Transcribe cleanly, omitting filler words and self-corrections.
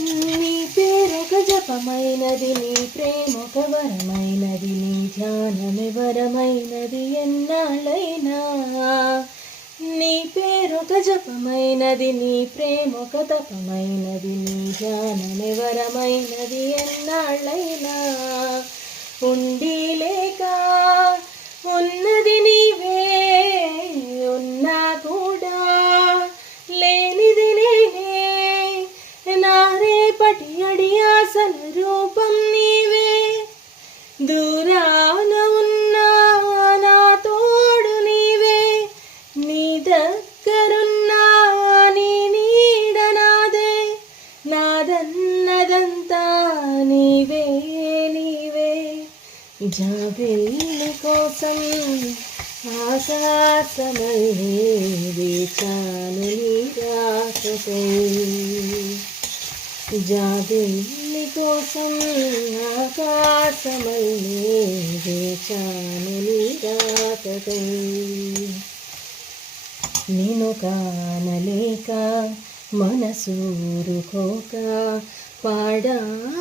నీ పేరొక జపమైనది, నీ ప్రేమొక వరమైనది, నీ ధ్యానమే వరమైనది ఎన్నాళ్ళైనా. నీ పేరొక జపమైనది, నీ ప్రేమొక తపమైనది, నీ ధ్యానమే వరమైనది ఎన్నాళ్ళైనా. ఉండి లేక ఉన్నది నీవే, ఉన్నా కూడా లేనిది నేనే. నా రేపటి అడియాసన రూపం నీవే. దూరాన ఉన్నా నా తోడు నీవే, నీ దగ్గరున్నా నీ నీడ నాదే. నాదన్నదంతా నీవే నీవే. జాబిల్లి కోసం ఆకాశమల్లే వేచాను నీ రాకకై. జాబిల్లి కోసం ఆకాశమల్లే వేచాను నీ రాకకై. నిన్ను కానలేక మనసూరుకోక పాడాను